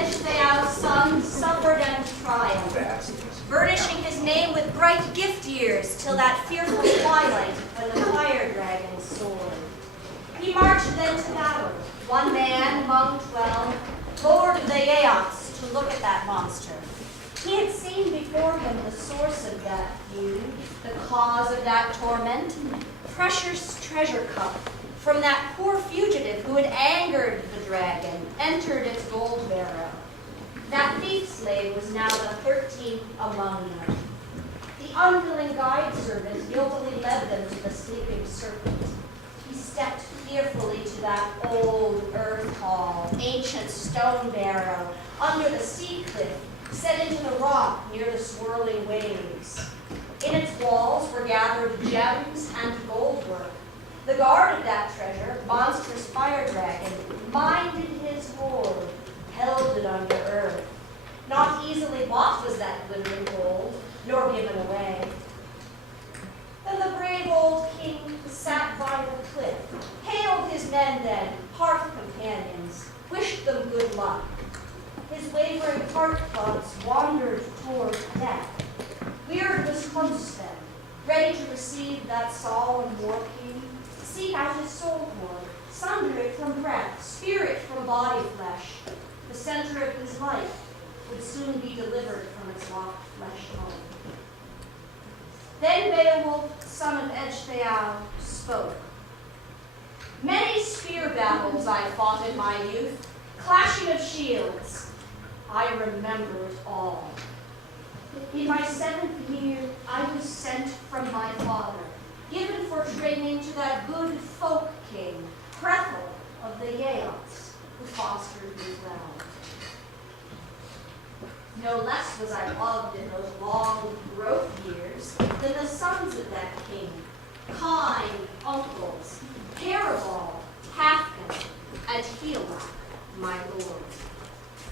Edgetheow's son suffered and triumphed, burnishing his name with bright gift years till that fearful twilight when the fire dragon soared. He marched then to battle, one man among 12, Lord of the Yeots, to look at that monster. He had seen before him the source of that feud, the cause of that torment, precious treasure cup from that poor fugitive who had angered the dragon, entered its gold barrow. That thief slave was now the 13th among them. The unwilling guide servant guiltily led them to the sleeping serpent. He stepped fearfully to that old earth hall, ancient stone barrow, under the sea cliff, set into the rock near the swirling waves. In its walls were gathered gems and gold work. The guard of that treasure, monstrous fire dragon, minded his hoard, held it under earth. Not easily bought was that glittering gold, nor given away. Then the brave old king sat by the cliff, hailed his men then, hearth companions, wished them good luck. His wavering heart thoughts wandered toward death. Weird was close then, ready to receive that solemn war king, seek out his soul cord, sunder it from breath, spirit from body flesh. The center of his life would soon be delivered from its locked flesh home. Then Beowulf, son of Edgetheow, spoke. Many spear battles I fought in my youth, clashing of shields. I remember it all. In my 7th year, I was sent from my father, given for training to that good folk king, Hrethel of the Yeots, who fostered me well. No less was I loved in those long growth years than the sons of that king, kind uncles, Haribald, Halfdan, and Heelak, my lord.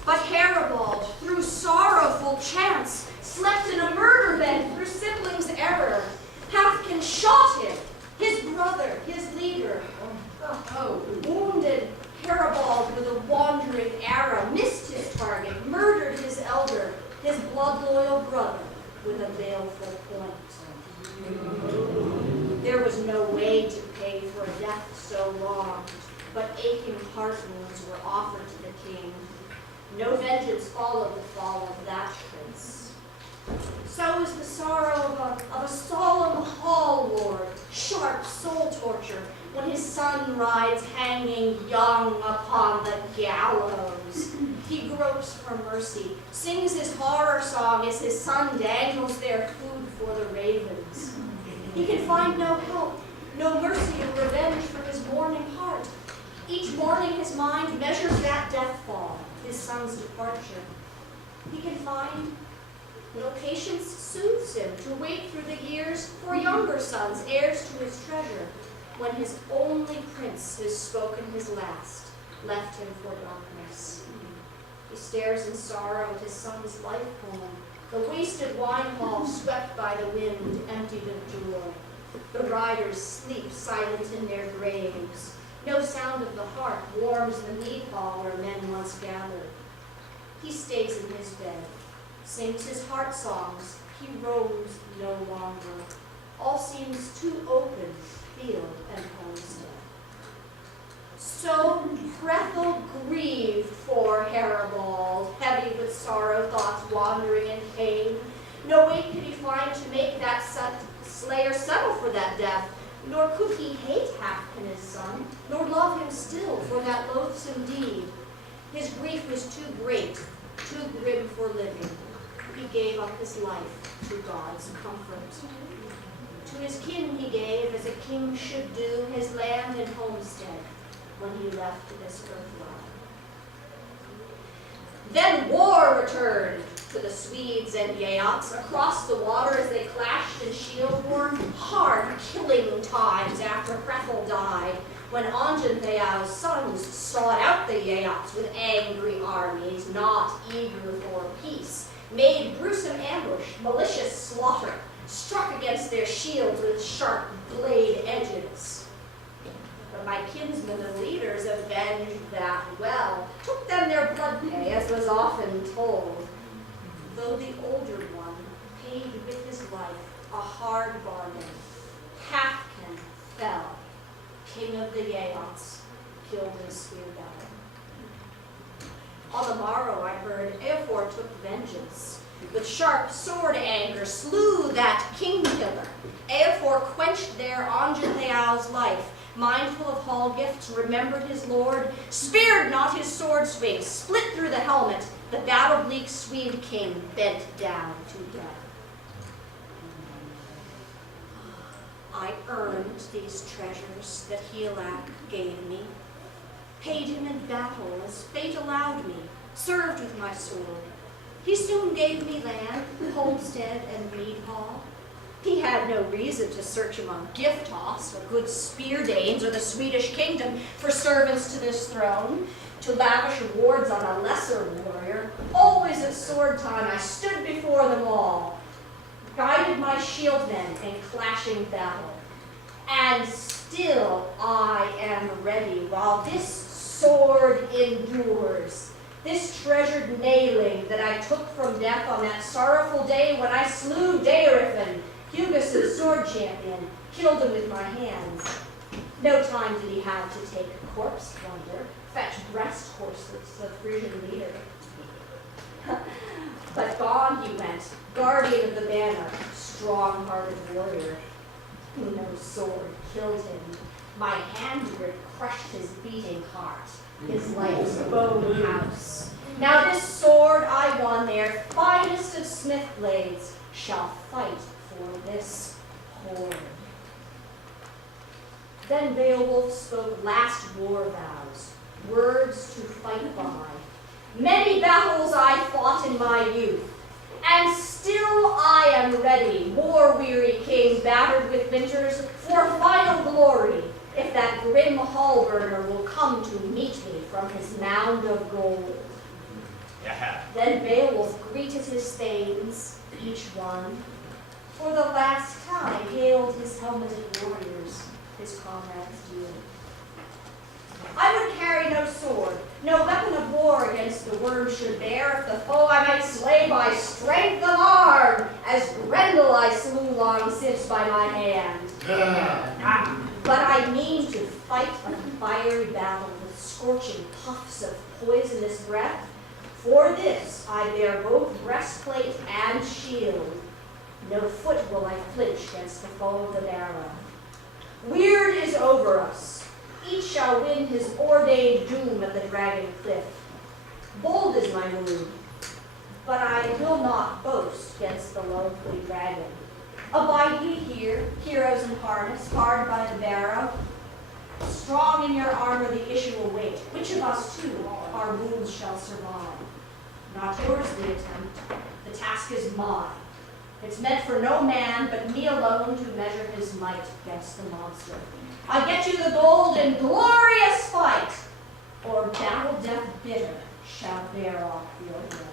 But Haribald, through sorrowful chance, slept in a murder bed through siblings' error. Halfdan shot him, his brother, his leader. Wounded Haribald with a wandering arrow, missed his target, murdered his elder, his blood-loyal brother, with a baleful point. There was no way to pay for a death so long, but aching heart wounds were offered to the king. No vengeance followed the fall of that prince. So is the sorrow of a solemn hall lord, sharp soul torture, when his son rides hanging young upon the gallows. He gropes for mercy, sings his horror song as his son dangles their food for the ravens. He can find no help, no mercy or revenge for his mourning heart. Each morning his mind measures that death fall, his son's departure. He can find no patience soothes him to wait through the years for younger sons, heirs to his treasure, when his only prince has spoken his last, left him for darkness. He stares in sorrow at his son's life home, the wasted wine hall swept by the wind, emptied of joy. The riders sleep silent in their graves. No sound of the harp warms the mead hall where men once gathered. He stays in his bed, sings his heart songs. He roams no longer. All seems too open, field and homestead. So Hrethel grieved for Haribald, heavy with sorrow, thoughts wandering in pain. No way could he find to make that slayer settle for that death, nor could he hate Halfdan his son, nor love him still for that loathsome deed. His grief was too great, too grim for living. He gave up his life to God's comfort. To his kin he gave, as a king should do, his land and homestead when he left this earth realm. Then war returned to the Swedes and Yeots across the water as they clashed in shield war. Hard, killing times after Hrethel died, when Ongentheow's sons sought out the Yeots with angry armies, not eager for peace, made gruesome ambush, malicious slaughter, struck against their shields with sharp blade edges. But my kinsmen and leaders avenged that well, took them their blood pay, as was often told. Though the older one paid with his life a hard bargain, Halfkin fell, king of the Geats, killed in spear battle. On the morrow I heard Eofor took vengeance. With sharp sword anger slew that king killer. Eofor quenched there Anjaleau's life, mindful of hall gifts, remembered his lord, spared not his sword swing, split through the helmet, the battle-bleak Swede king bent down to death. I earned these treasures that Helac gave me, paid him in battle as fate allowed me, served with my sword. He soon gave me land, homestead, and mead hall. He had no reason to search among gift hosts or good spear danes or the Swedish kingdom for servants to this throne, to lavish rewards on a lesser warrior. Always at sword time I stood before them all, guided my shieldmen in clashing battle. And still I am ready while this sword endures. This treasured nailing that I took from death on that sorrowful day when I slew Deirifin, Hugis's sword champion, killed him with my hands. No time did he have to take corpse plunder, fetch breast corsets of Frisian leader. But gone he went, guardian of the banner, strong-hearted warrior. No sword killed him. My hand grip crushed his beating heart, his life's bone house. Now this sword I won there, finest of smith blades, shall fight for this hoard. Then Beowulf spoke last war vows, words to fight by. Many battles I fought in my youth, and still I am ready, war-weary king, battered with winters, for final glory, if that grim hall-burner will come to meet me from his mound of gold. Then Beowulf greeted his thanes, each one, for the last time hailed his helmeted warriors, his comrades dear. I would carry no sword, no weapon of war against the worm should bear, if the foe I might slay by strength of arm, as Grendel I slew long since by my hand. But I mean to fight a fiery battle with scorching puffs of poisonous breath. For this I bear both breastplate and shield. No foot will I flinch against the foe of the barrow. Weird is over us. Each shall win his ordained doom at the dragon cliff. Bold is my mood, but I will not boast against the lonely dragon. Abide ye here, heroes in harness, hard by the barrow. Strong in your armor the issue will wait. Which of us two our wounds shall survive? Not yours the attempt, the task is mine. It's meant for no man but me alone to measure his might against the monster. I get you the gold in glorious fight, or battle death bitter shall bear off your hand.